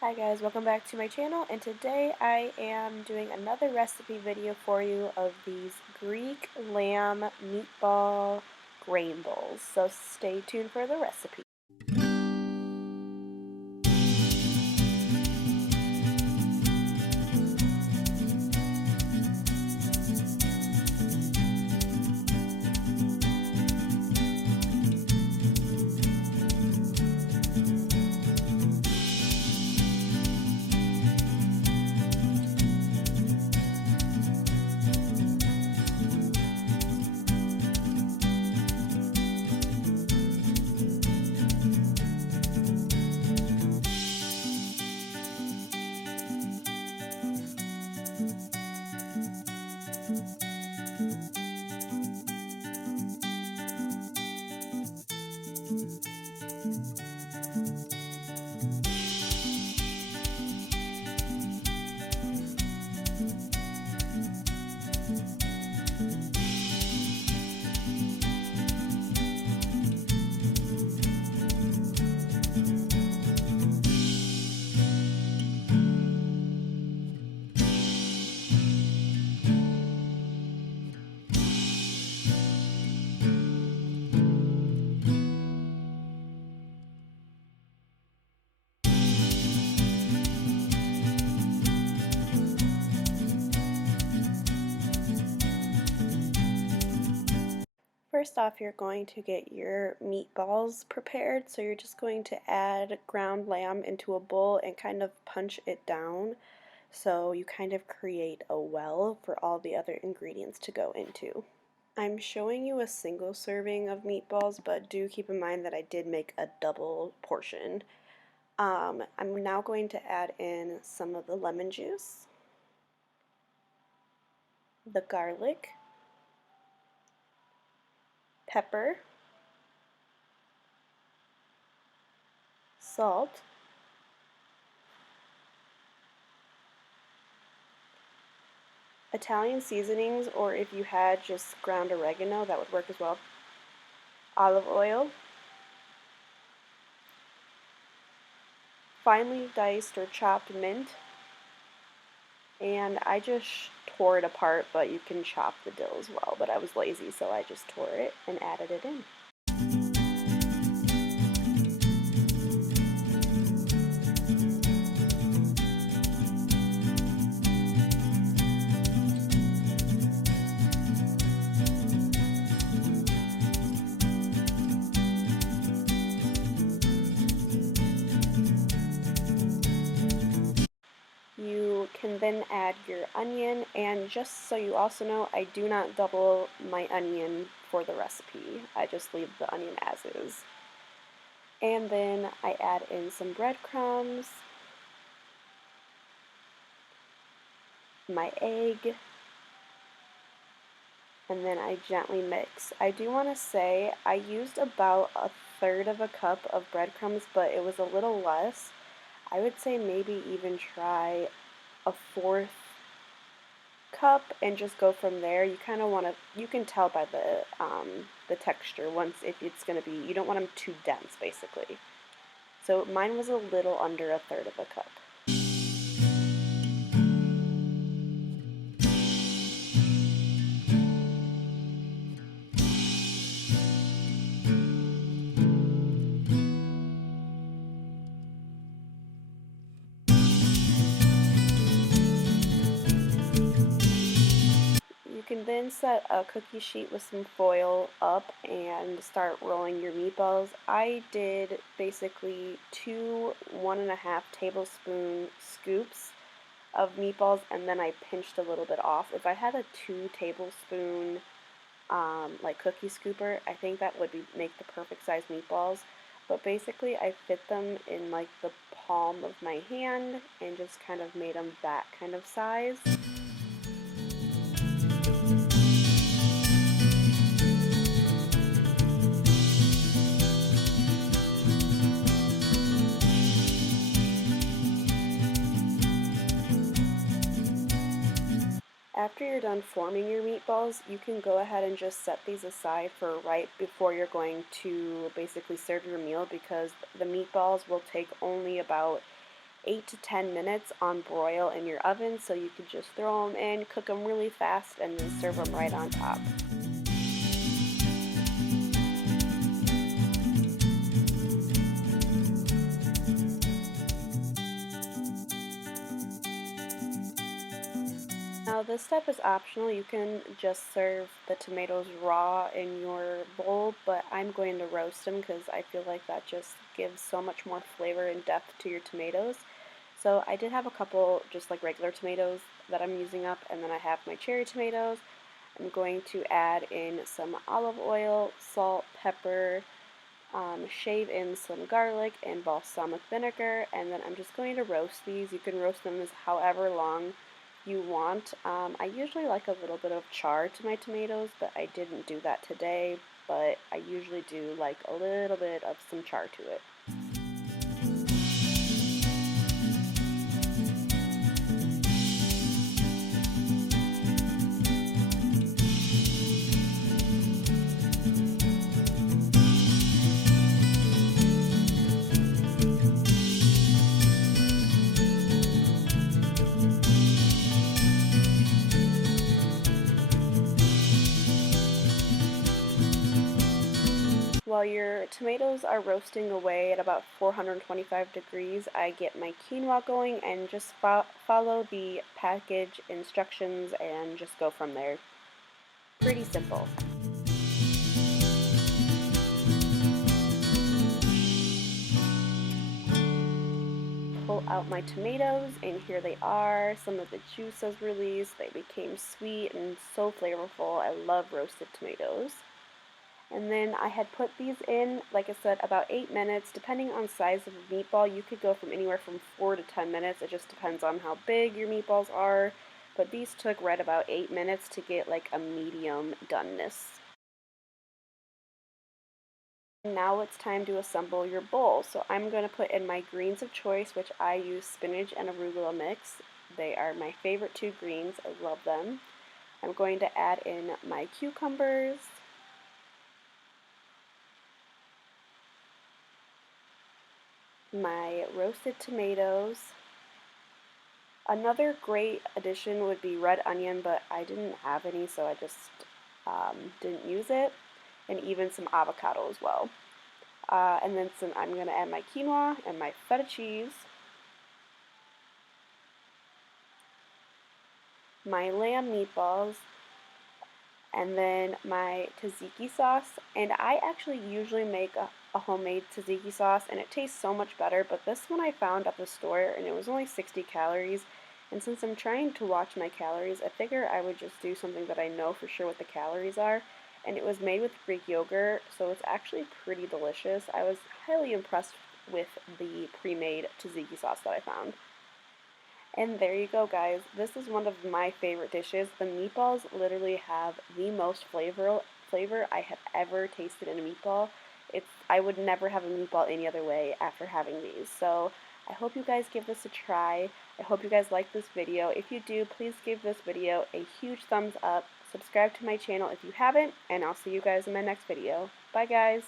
Hi guys, welcome back to my channel, and today I am doing another recipe video for you of these Greek lamb meatball grain bowls. So stay tuned for the recipe. First off, you're going to get your meatballs prepared. So you're just going to add ground lamb into a bowl and kind of punch it down. So you kind of create a well for all the other ingredients to go into. I'm showing you a single serving of meatballs, but do keep in mind that I did make a double portion. I'm now going to add in some of the lemon juice, the garlic, pepper, salt, Italian seasonings, or if you had just ground oregano, that would work as well, olive oil, finely diced or chopped mint, and I just tore it apart, but you can chop the dill as well, but I was lazy, so I just tore it and added it in. You can then add your onion, and just so you also know, I do not double my onion for the recipe. I just leave the onion as is. And then I add in some breadcrumbs, my egg, and then I gently mix. I do want to say I used about 1/3 of a cup of breadcrumbs, but it was a little less. I would say maybe even try a 1/4 cup and just go from there. You kind of want to, you can tell by the texture once if it's going to be, you don't want them too dense basically. So mine was a little under 1/3 of a cup. You can then set a cookie sheet with some foil up and start rolling your meatballs. I did basically 2 1.5 tablespoon scoops of meatballs, and then I pinched a little bit off. If I had a 2 tablespoon like cookie scooper, I think that would make the perfect size meatballs. But basically I fit them in like the palm of my hand and just kind of made them that kind of size. After you're done forming your meatballs, you can go ahead and just set these aside for right before you're going to basically serve your meal, because the meatballs will take only about 8 to 10 minutes on broil in your oven, so you could just throw them in, cook them really fast, and then serve them right on top. Now this step is optional. You can just serve the tomatoes raw in your bowl, but I'm going to roast them because I feel like that just gives so much more flavor and depth to your tomatoes. So I did have a couple just like regular tomatoes that I'm using up, and then I have my cherry tomatoes. I'm going to add in some olive oil, salt, pepper, shave in some garlic and balsamic vinegar, and then I'm just going to roast these. You can roast them as however long you want. I usually like a little bit of char to my tomatoes, but I didn't do that today, but I usually do like a little bit of some char to it. While your tomatoes are roasting away at about 425 degrees, I get my quinoa going and just follow the package instructions and just go from there. Pretty simple. Pull out my tomatoes, and here they are. Some of the juice has released. They became sweet and so flavorful. I love roasted tomatoes. And then I had put these in, like I said, about 8 minutes. Depending on size of a meatball, you could go from anywhere from 4 to 10 minutes. It just depends on how big your meatballs are. But these took right about 8 minutes to get like a medium doneness. Now it's time to assemble your bowl. So I'm going to put in my greens of choice, which I use spinach and arugula mix. They are my favorite two greens. I love them. I'm going to add in my cucumbers, my roasted tomatoes. Another great addition would be red onion, but I didn't have any, so I just didn't use it. And even some avocado as well. And then I'm going to add my quinoa and my feta cheese, my lamb meatballs, and then my tzatziki sauce. And I actually usually make a homemade tzatziki sauce, and it tastes so much better, but this one I found at the store, and it was only 60 calories. And since I'm trying to watch my calories, I figure I would just do something that I know for sure what the calories are. And it was made with Greek yogurt, so it's actually pretty delicious. I was highly impressed with the pre-made tzatziki sauce that I found. And there you go, guys. This is one of my favorite dishes. The meatballs literally have the most flavor I have ever tasted in a meatball. I would never have a meatball any other way after having these. So I hope you guys give this a try. I hope you guys like this video. If you do, please give this video a huge thumbs up. Subscribe to my channel if you haven't, and I'll see you guys in my next video. Bye, guys.